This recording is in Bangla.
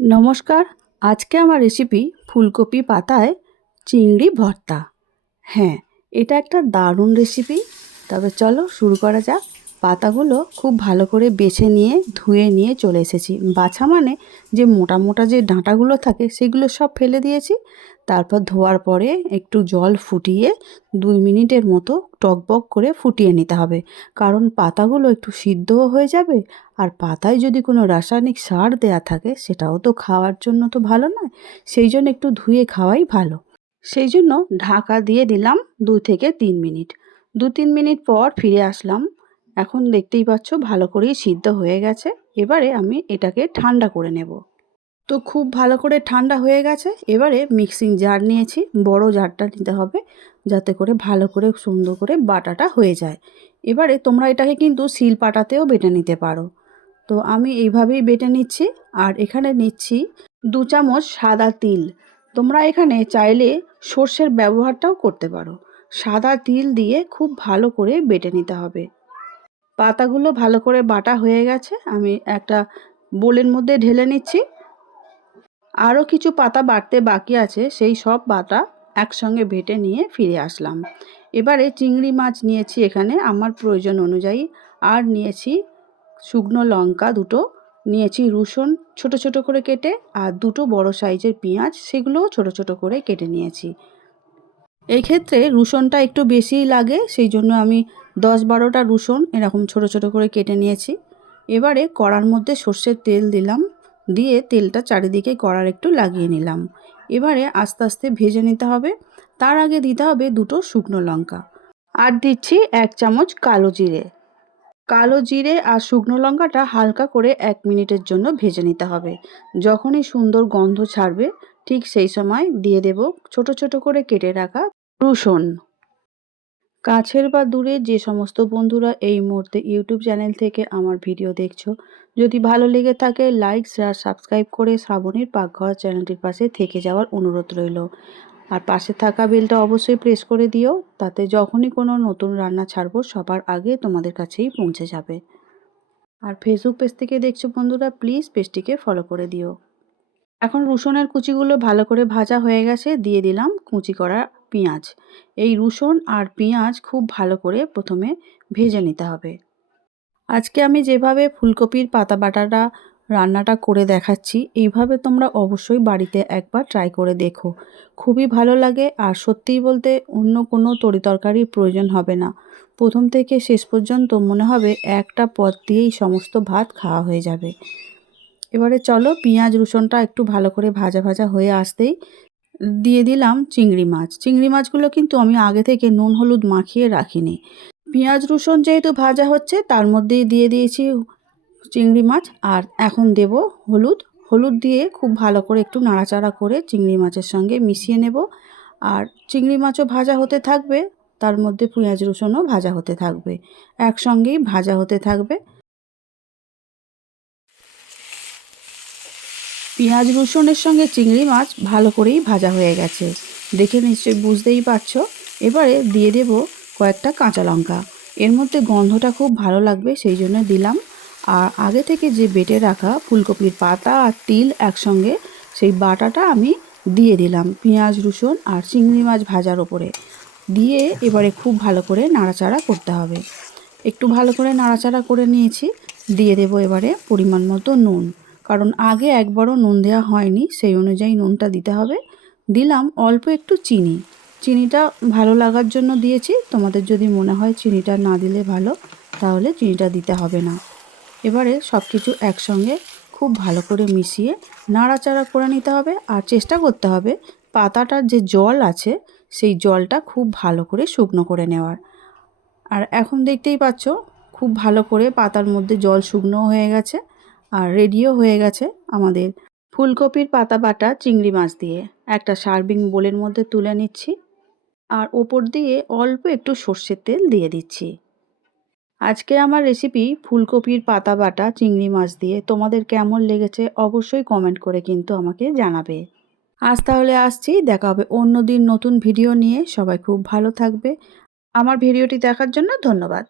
নমস্কার। আজকে আমার রেসিপি ফুলকপি পাতায় চিংড়ি ভর্তা। হ্যাঁ, এটা একটা দারুণ রেসিপি। তবে চলো শুরু করা যাক। পাতাগুলো খুব ভালো করে বেছে নিয়ে ধুয়ে নিয়ে চলে এসেছি। বাছা মানে যে মোটা মোটা যে ডাঁটাগুলো থাকে সেগুলো সব ফেলে দিয়েছি। তারপর ধোয়ার পরে একটু জল ফুটিয়ে 2 মিনিটের মতো টকবক করে ফুটিয়ে নিতে হবে। কারণ পাতাগুলো একটু সিদ্ধও হয়ে যাবে, আর পাতায় যদি কোনো রাসায়নিক সার দেয়া থাকে সেটাও তো খাওয়ার জন্য তো ভালো নয়। সেই জন্য একটু ধুয়ে খাওয়াই ভালো। সেই জন্য ঢাকা দিয়ে দিলাম 2 থেকে 3 মিনিট। 2-3 মিনিট পর ফিরে আসলাম। এখন দেখতেই পাচ্ছ ভালো করেই সিদ্ধ হয়ে গেছে। এবারে আমি এটাকে ঠান্ডা করে নেব। তো খুব ভালো করে ঠান্ডা হয়ে গেছে। এবারে মিক্সিং জার নিয়েছি, বড় জারটা নিতে হবে যাতে করে ভালো করে সুন্দর করে বাটাটা হয়ে যায়। এবারে তোমরা এটাকে কিন্তু শিলপাটাতেও বেটে নিতে পারো। তো আমি এইভাবেই বেটে নিচ্ছি। আর এখানে নিচ্ছি 2 চামচ সাদা তিল। তোমরা এখানে চাইলে সর্ষের ব্যবহারটাও করতে পারো। সাদা তিল দিয়ে খুব ভালো করে বেটে নিতে হবে। পাতাগুলো ভালো করে বাটা হয়ে গেছে, আমি একটা বোলের মধ্যে ঢেলে নিচ্ছি। আরও কিছু পাতা বাটতে বাকি আছে, সেই সব পাতা একসঙ্গে বেটে নিয়ে ফিরে আসলাম। এবারে চিংড়ি মাছ নিয়েছি এখানে আমার প্রয়োজন অনুযায়ী, আর নিয়েছি শুকনো লঙ্কা দুটো, নিয়েছি রসুন ছোট ছোট করে কেটে, আর দুটো বড় সাইজের পেঁয়াজ, সেগুলোও ছোট ছোট করে কেটে নিয়েছি। এই ক্ষেত্রে রসুনটা একটু বেশিই লাগে, সেই জন্য আমি 10-12টা রসুন এরকম ছোট ছোট করে কেটে নিয়েছি। এবারে কড়ার মধ্যে সর্ষের তেল দিলাম, দিয়ে তেলটা চারিদিকে কড়ার একটু লাগিয়ে নিলাম। এবারে আস্তে আস্তে ভেজে নিতে হবে। তার আগে দিতে হবে দুটো শুকনো লঙ্কা, আর দিচ্ছি 1 চামচ কালো জিরে। কালো জিরে আর শুকনো লঙ্কাটা হালকা করে 1 মিনিটের জন্য ভেজে নিতে হবে। যখনই সুন্দর গন্ধ ছাড়বে ঠিক সেই সময় দিয়ে দেব ছোট ছোট করে কেটে রাখা রসুন। কাছের বা দূরে যে সমস্ত বন্ধুরা এই মুহূর্তে ইউটিউব চ্যানেল থেকে আমার ভিডিও দেখছো, যদি ভালো লেগে থাকে লাইক শেয়ার সাবস্ক্রাইব করে শ্রাবণীর পাকঘর চ্যানেলটির পাশে থেকে যাওয়ার অনুরোধ রইল। আর পাশে থাকা বেলটা অবশ্যই প্রেস করে দিও, তাতে যখনই কোনো নতুন রান্না ছাড়বো সবার আগে তোমাদের কাছেই পৌঁছে যাবে। আর ফেসবুক পেজ থেকে দেখছো বন্ধুরা, প্লিজ পেজটিকে ফলো করে দিও। এখন রসুনের কুচিগুলো ভালো করে ভাজা হয়ে গেছে, দিয়ে দিলাম কুচি করা পেঁয়াজ। এই রসুন আর পেঁয়াজ খুব ভালো করে প্রথমে ভেজে নিতে হবে। আজকে আমি যেভাবে ফুলকপির পাতা বাটাটা রান্নাটা করে দেখাচ্ছি, এইভাবে তোমরা অবশ্যই বাড়িতে একবার ট্রাই করে দেখো। খুবই ভালো লাগে, আর সত্যিই বলতে অন্য কোনো তরিতরকারির প্রয়োজন হবে না। প্রথম থেকে শেষ পর্যন্ত মনে হবে একটা পদ দিয়েই সমস্ত ভাত খাওয়া হয়ে যাবে। এবারে চলো পেঁয়াজ রসুনটা একটু ভালো করে ভাজা ভাজা হয়ে আসতেই দিয়ে দিলাম চিংড়ি মাছ। চিংড়ি মাছগুলো কিন্তু আমি আগে থেকে নুন হলুদ মাখিয়ে রাখিনি। পেঁয়াজ রসুন যেহেতু ভাজা হচ্ছে তার মধ্যেই দিয়ে দিয়েছি চিংড়ি মাছ, আর এখন দেব হলুদ। হলুদ দিয়ে খুব ভালো করে একটু নাড়াচাড়া করে চিংড়ি মাছের সঙ্গে মিশিয়ে নেব। আর চিংড়ি মাছও ভাজা হতে থাকবে, তার মধ্যে পেঁয়াজ রসুনও ভাজা হতে থাকবে, একসঙ্গেই ভাজা হতে থাকবে। পেঁয়াজ রসুনের সঙ্গে চিংড়ি মাছ ভালো করেই ভাজা হয়ে গেছে, দেখে নিশ্চয়ই বুঝতেই পারছো। এবারে দিয়ে দেব কয়েকটা কাঁচা লঙ্কা। এর মধ্যে গন্ধটা খুব ভালো লাগবে সেই জন্য দিলাম। আর আগে থেকে যে বেটে রাখা ফুলকপির পাতা আর তিল একসঙ্গে সেই বাটাটা আমি দিয়ে দিলাম পেঁয়াজ রসুন আর চিংড়ি মাছ ভাজার ওপরে দিয়ে। এবারে খুব ভালো করে নাড়াচাড়া করতে হবে। একটু ভালো করে নাড়াচাড়া করে নিয়েছি। দিয়ে দেব এবারে পরিমাণ মতো নুন, কারণ আগে একবারও নুন দেওয়া হয়নি, সেই অনুযায়ী নুনটা দিতে হবে। দিলাম অল্প একটু চিনি। চিনিটা ভালো লাগার জন্য দিয়েছি, তোমাদের যদি মনে হয় চিনিটা না দিলে ভালো, তাহলে চিনিটা দিতে হবে না। এবারে সব কিছু একসঙ্গে খুব ভালো করে মিশিয়ে নাড়াচাড়া করে নিতে হবে। আর চেষ্টা করতে হবে পাতাটার যে জল আছে সেই জলটা খুব ভালো করে শুকনো করে নেওয়ার। আর এখন দেখতেই পাচ্ছ খুব ভালো করে পাতার মধ্যে জল শুকনো হয়ে গেছে, আর রেডিও হয়ে গেছে আমাদের ফুলকপির পাতা বাটা চিংড়ি মাছ দিয়ে। একটা সার্ভিং বোলের মধ্যে তুলে নিচ্ছি, আর ওপর দিয়ে অল্প একটু সর্ষের তেল দিয়ে দিচ্ছি। আজকে আমার রেসিপি ফুলকপির পাতা বাটা চিংড়ি মাছ দিয়ে তোমাদের কেমন লেগেছে অবশ্যই কমেন্ট করে কিন্তু আমাকে জানাবে। আজ তাহলে আসছি, দেখা হবে অন্য দিন নতুন ভিডিও নিয়ে। সবাই খুব ভালো থাকবে। আমার ভিডিওটি দেখার জন্য ধন্যবাদ।